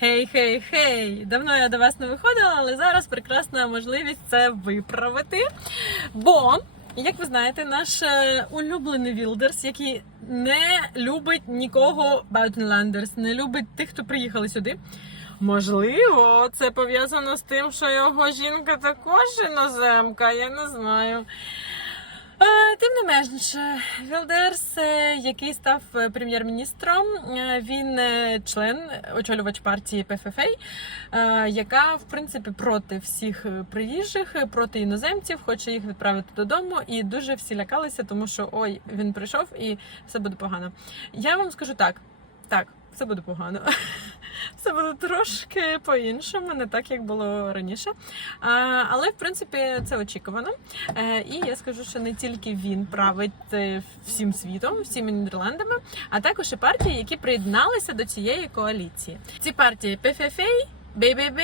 Хей, хей, хей! Давно я до вас не виходила, але зараз прекрасна можливість це виправити. Бо, як ви знаєте, наш е, улюблений Вілдерс, який не любить нікого Баутенландерс, не любить тих, хто приїхали сюди. Можливо, це пов'язано з тим, що його жінка також іноземка, я не знаю. Е, Тим не менш, Вілдерс, який став е, прем'єр-міністром, е, він член, очолювач партії ПФФА, е, яка в принципі проти всіх приїжджих, проти іноземців, хоче їх відправити додому, і дуже всі лякалися, тому що ой, він прийшов і все буде погано. Я вам скажу так: так, все буде погано. Все буде трошки по-іншому, не так як було раніше. Але в принципі це очікувано. Е, і я скажу, що не тільки він править е, всім світом, всіми Нідерландами, а також і партії, які приєдналися до цієї коаліції. Ці партії ПФФА, БББ,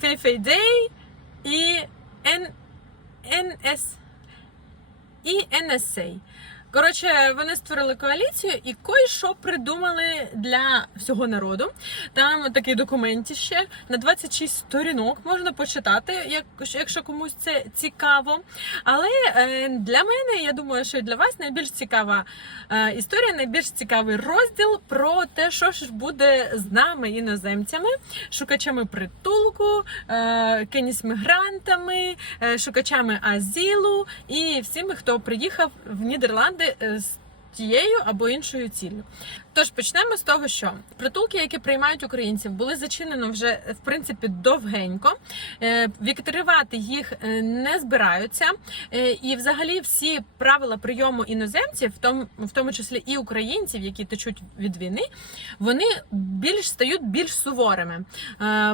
ФФД і. НС і НСА. Коротше, вони створили коаліцію і кой-що придумали для всього народу. Там такий документіще на 26 сторінок можна почитати, якщо комусь це цікаво. Але е, для мене, я думаю, що для вас найбільш цікава е, історія, найбільш цікавий розділ про те, що ж буде з нами, іноземцями, шукачами притулку, е, кеніс-мігрантами, шукачами азілу і всіми, хто приїхав в Нідерланди з тією або іншою ціллю. Тож почнемо з того, що притулки, які приймають українців, були зачинено вже в принципі довгенько. Е, Відкривати їх е, не збираються, Е, і взагалі всі правила прийому іноземців, в тому, в тому числі і українців, які течуть від війни, вони більш стають більш суворими,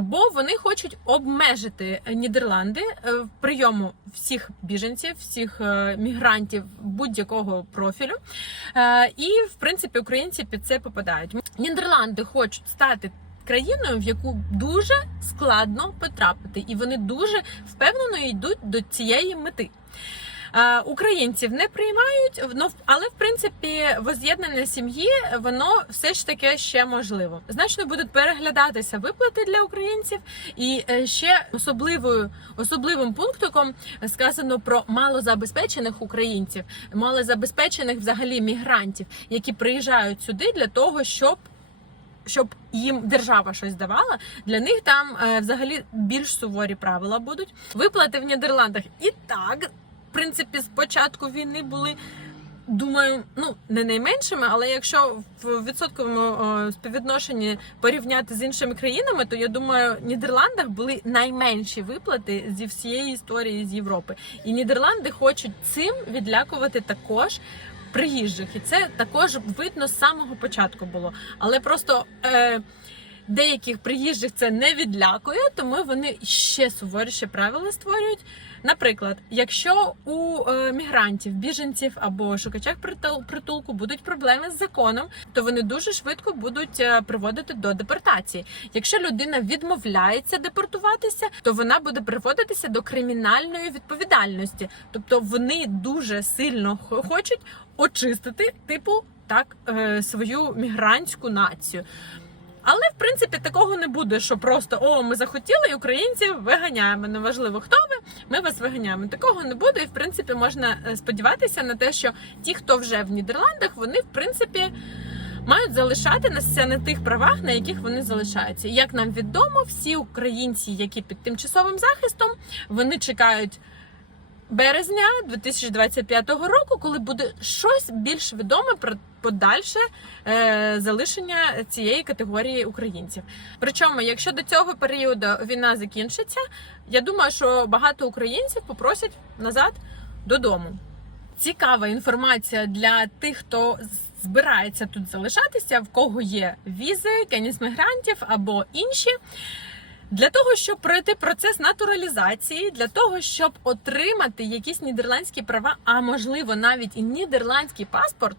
бо вони хочуть обмежити Нідерланди в прийому всіх біженців, всіх мігрантів будь-якого профілю. І в принципі українці під це попадають. Нідерланди хочуть стати. Країною, в яку дуже складно потрапити, і вони дуже впевнено йдуть до цієї мети. Українців не приймають, но але в принципі воз'єднання сім'ї воно все ж таки ще можливо. Значно будуть переглядатися виплати для українців, і е, ще особливою особливим пунктиком сказано про малозабезпечених українців, малозабезпечених взагалі мігрантів, які приїжджають сюди для того, щоб щоб їм держава щось давала, для них там е, взагалі більш суворі правила будуть. Виплати в Нідерландах і так, принципі, з початку війни були. Думаю, ну не найменшими, але якщо в відсотковому співвідношенні порівняти з іншими країнами, то я думаю, в Нідерландах були найменші виплати зі всієї історії з Європи. І Нідерланди хочуть цим відлякувати також приїжджих, і це також видно з самого початку було. Але просто е, деяких приїжджих це не відлякує, тому вони ще суворіші правила створюють. Наприклад, якщо у е, мігрантів, біженців або шукачах притулку будуть проблеми з законом, то вони дуже швидко будуть е, приводити до депортації. Якщо людина відмовляється депортуватися, то вона буде приводитися до кримінальної відповідальності. Тобто вони дуже сильно хо- хочуть очистити, типу, так, е, свою мігрантську націю. Але в принципі такого не буде, що просто о, ми захотіли і українців виганяємо. Неважливо, хто ви, ми вас виганяємо. Такого не буде, і в принципі можна е, сподіватися на те, що ті, хто вже в Нідерландах, вони в принципі. Мають залишатися на тих правах, на яких вони залишаються. Як нам відомо, всі українці, які під тимчасовим захистом, вони чекають березня 2025 року, коли буде щось більш відоме про подальше е, залишення цієї категорії українців. Причому, якщо до цього періоду війна закінчиться, я думаю, що багато українців попросять назад додому. Цікава інформація для тих, хто збирається тут залишатися, в кого є візи, кеніс мігрантів або інші. Для того, щоб пройти процес натуралізації, для того, щоб отримати якісь нідерландські права, а можливо навіть і нідерландський паспорт,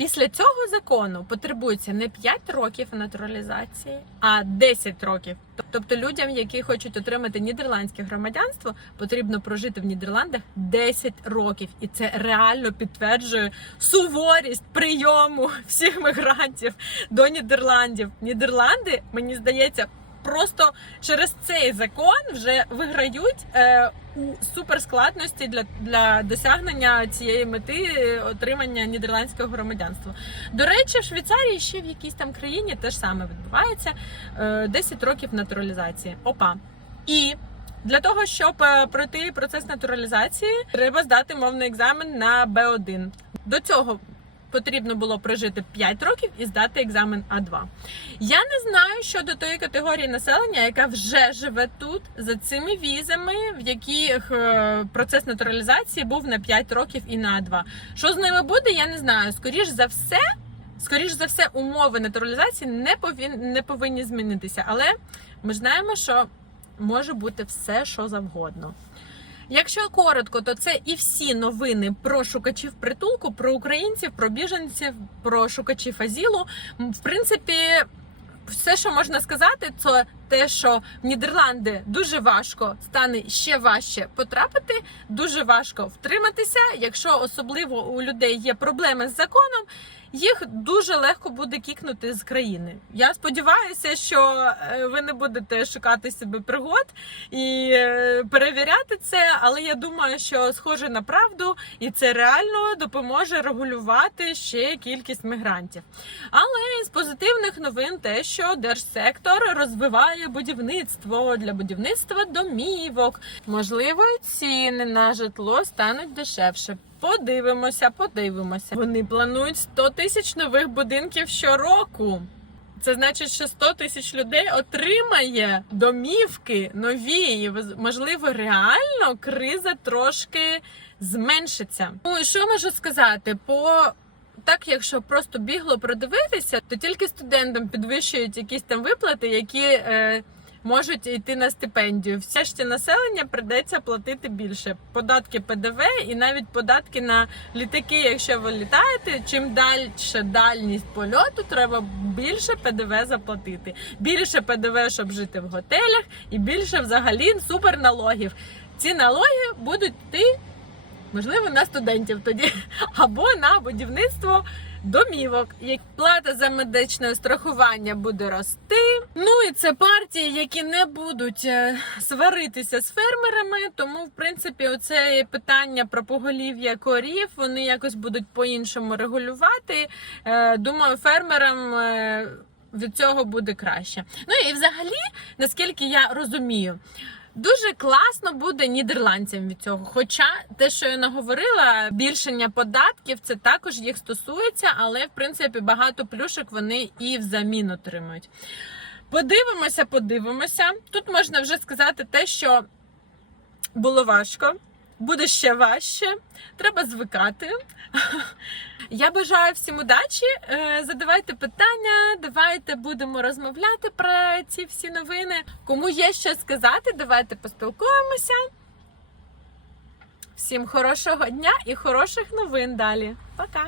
Після цього закону потребується не 5 років натуралізації, а 10 років. Тобто людям, які хочуть отримати нідерландське громадянство, потрібно прожити в Нідерландах 10 років, і це реально підтверджує суворість прийому всіх мігрантів до Нідерландів. Нідерланди, мені здається, просто через цей закон вже виграють е, у суперскладності для, для досягнення цієї мети е, отримання нідерландського громадянства. До речі, в Швейцарії ще в якійсь там країні теж саме відбувається е, 10 років натуралізації. Опа. І для того, щоб е, пройти процес натуралізації, треба здати мовний екзамен на Б1. До цього потрібно було прожити 5 років і здати екзамен А2. Я не знаю щодо тої категорії населення, яка вже живе тут за цими візами, в яких е, процес натуралізації був на 5 років і на А2. Що з ними буде, я не знаю. Скоріш за все. Скоріш за все, умови натуралізації не повин, не повинні змінитися, але ми знаємо, що може бути все, що завгодно. Якщо коротко, то це і всі новини про шукачів притулку, про українців, про біженців, про шукачів азілу. В принципі, все, що можна сказати, це те, що в Нідерланди дуже важко стане ще важче потрапити, дуже важко втриматися. Якщо особливо у людей є проблеми з законом, їх дуже легко буде кікнути з країни. Я сподіваюся, що е, ви не будете шукати собі пригод і е, перевіряти це, але я думаю, що схоже на правду, і це реально допоможе регулювати ще кількість мігрантів. Але з позитивних новин те, що держсектор розвиває будівництво для будівництва домівок. Можливо, ціни на житло стануть дешевше. Подивимося, подивимося. Вони планують 100 тисяч нових будинків щороку. Це значить, що 100 тисяч людей отримає домівки нові. І, можливо, реально криза трошки зменшиться. Ну що можу сказати? По так, якщо просто бігло продивитися, то тільки студентам підвищують якісь там виплати, які е, можуть йти на стипендію. Все ж ті населення придеться платити більше. Податки ПДВ і навіть податки на літаки. Якщо ви літаєте, чим далі дальність польоту, треба більше ПДВ заплатити. Більше ПДВ, щоб жити в готелях, і більше взагалі суперналогів. Ці налоги будуть йти можливо, на студентів тоді, або на будівництво домівок. Як плата за медичне страхування буде рости. Ну і це партії, які не будуть е, сваритися з фермерами. Тому, в принципі, оце питання про поголів'я корів вони якось будуть по-іншому регулювати. Е, Думаю, фермерам. е, Від цього буде краще. Ну і взагалі, наскільки я розумію, Дуже класно буде нідерландцям від цього. Хоча те, що я наговорила, збільшення податків це також їх стосується, але в принципі багато плюшок вони і взамін отримують. Подивимося, подивимося. Тут можна вже сказати те, що було важко. Буде ще важче, треба звикати. Я бажаю всім удачі. Е, Задавайте питання, давайте будемо розмовляти про ці всі новини. Кому є що сказати, давайте поспілкуємося. Всім хорошого дня і хороших новин далі. Пока!